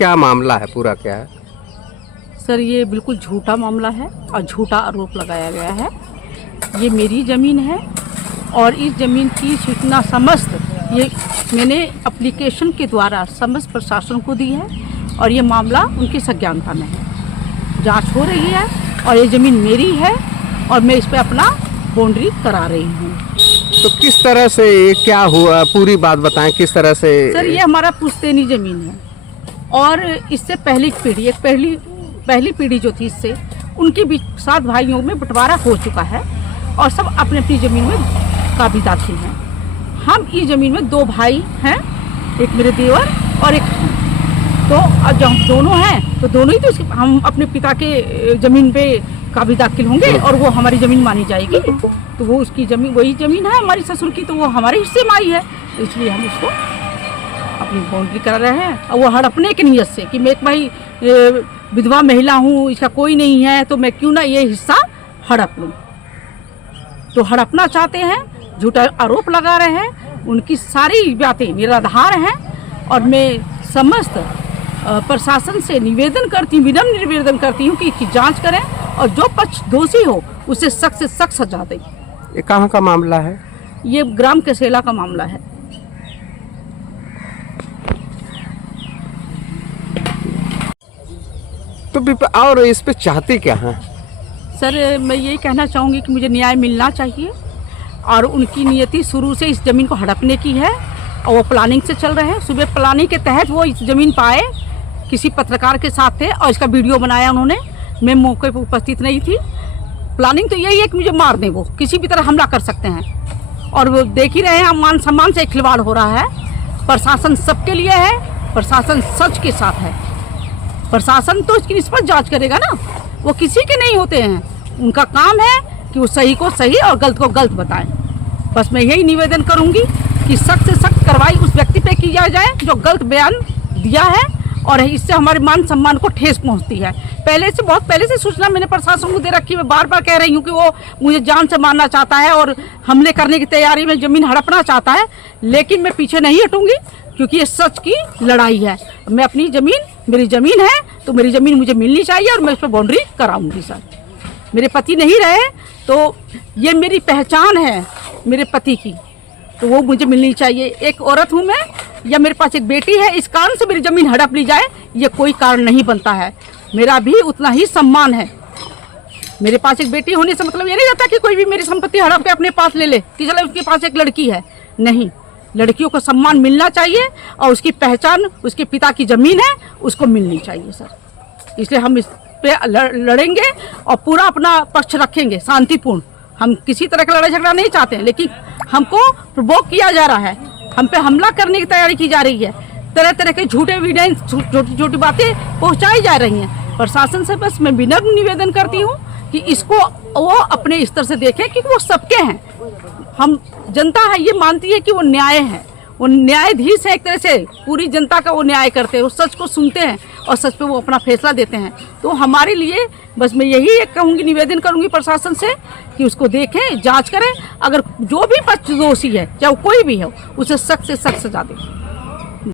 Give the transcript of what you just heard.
क्या मामला है, पूरा क्या है? सर ये बिल्कुल झूठा मामला है और झूठा आरोप लगाया गया है। ये मेरी ज़मीन है और इस ज़मीन की सूचना समस्त ये मैंने एप्लीकेशन के द्वारा समस्त प्रशासन को दी है और ये मामला उनकी संज्ञानता में है। जांच हो रही है और ये ज़मीन मेरी है और मैं इस पर अपना बाउंड्री करा रही हूँ। तो किस तरह से ये क्या हुआ, पूरी बात बताएं किस तरह से? सर ये हमारा पुश्तैनी ज़मीन है और इससे पहली पीढ़ी जो थी इससे उनके भी 7 भाइयों में बंटवारा हो चुका है और सब अपनी अपनी ज़मीन में काबिज दाखिल हैं। हम इस ज़मीन में 2 भाई हैं, एक मेरे देवर और एक हम। तो अब जब हम दोनों हैं तो दोनों ही तो हम अपने पिता के ज़मीन पे काबिज दाखिल होंगे और वो हमारी ज़मीन मानी जाएगी। तो वो उसकी ज़मीन वही ज़मीन है हमारी ससुर की, तो वो हमारे हिस्से में आई है, तो इसलिए हम उसको अपनी बाउंड्री करा रहे हैं। और वो हड़पने की नीयत से कि मैं एक भाई विधवा महिला हूँ, इसका कोई नहीं है, तो मैं क्यों ना ये हिस्सा हड़प लूँ। तो हड़पना चाहते हैं, झूठा आरोप लगा रहे हैं। उनकी सारी बातें निराधार हैं और मैं समस्त प्रशासन से निवेदन करती हूँ, विनम्र निवेदन करती हूँ कि इसकी जांच करें और जो पक्ष दोषी हो उसे सख्त से सख्त सजा दें। ये कहाँ का मामला है? ये ग्राम कसेला का मामला है। तो और इस पे चाहते क्या हैं? सर मैं यही कहना चाहूँगी कि मुझे न्याय मिलना चाहिए और उनकी नियति शुरू से इस ज़मीन को हड़पने की है और वो प्लानिंग से चल रहे हैं। सुबह प्लानिंग के तहत वो इस ज़मीन पाए, किसी पत्रकार के साथ थे और इसका वीडियो बनाया उन्होंने। मैं मौके पर उपस्थित नहीं थी। प्लानिंग तो यही है कि मुझे मार दें, वो किसी भी तरह हमला कर सकते हैं और वो देख ही रहे हैं मान सम्मान से खिलवाड़ हो रहा है। प्रशासन सबके लिए है, प्रशासन सच के साथ है। प्रशासन तो इसकी निष्पक्ष जांच करेगा ना, वो किसी के नहीं होते हैं। उनका काम है कि वो सही को सही और गलत को गलत बताएं। बस मैं यही निवेदन करूंगी कि सख्त से सख्त कार्रवाई उस व्यक्ति पे की जाए जो गलत बयान दिया है और इससे हमारे मान सम्मान को ठेस पहुंचती है। बहुत पहले से सूचना मैंने प्रशासन को दे रखी है। मैं बार बार कह रही हूँ कि वो मुझे जान से मारना चाहता है और हमले करने की तैयारी में ज़मीन हड़पना चाहता है, लेकिन मैं पीछे नहीं हटूंगी क्योंकि ये सच की लड़ाई है। मैं अपनी ज़मीन, मेरी ज़मीन है तो मेरी ज़मीन मुझे मिलनी चाहिए और मैं इस पर बाउंड्री कराऊंगी। सर मेरे पति नहीं रहे तो ये मेरी पहचान है मेरे पति की, तो वो मुझे मिलनी चाहिए। एक औरत हूँ मैं या मेरे पास एक बेटी है, इस कारण से मेरी ज़मीन हड़प ली जाए ये कोई कारण नहीं बनता है। मेरा भी उतना ही सम्मान है। मेरे पास एक बेटी होने से मतलब ये नहीं रहता कि कोई भी मेरी संपत्ति हड़प के अपने पास ले ले कि चलो उसके पास एक लड़की है। नहीं, लड़कियों को सम्मान मिलना चाहिए और उसकी पहचान उसके पिता की ज़मीन है उसको मिलनी चाहिए। सर इसलिए हम इस पे लड़ेंगे और पूरा अपना पक्ष रखेंगे शांतिपूर्ण। हम किसी तरह का लड़ाई झगड़ा नहीं चाहते हैं, लेकिन हमको प्रोवोक किया जा रहा है, हम पे हमला करने की तैयारी की जा रही है। तरह तरह के झूठे एविडेंस, छोटी छोटी बातें पहुंचाई जा रही हैं। प्रशासन से बस मैं विनम्र निवेदन करती हूँ कि इसको वो अपने स्तर से देखें क्योंकि वो सबके हैं। हम जनता है ये मानती है कि वो न्याय है, वो न्यायाधीश है, एक तरह से पूरी जनता का वो न्याय करते हैं, वो सच को सुनते हैं और सच पे वो अपना फैसला देते हैं। तो हमारे लिए बस मैं यही एक कहूँगी, निवेदन करूँगी प्रशासन से कि उसको देखें, जांच करें, अगर जो भी पक्ष दोषी है चाहे कोई भी हो उसे सख्त से सख्त सजा दें।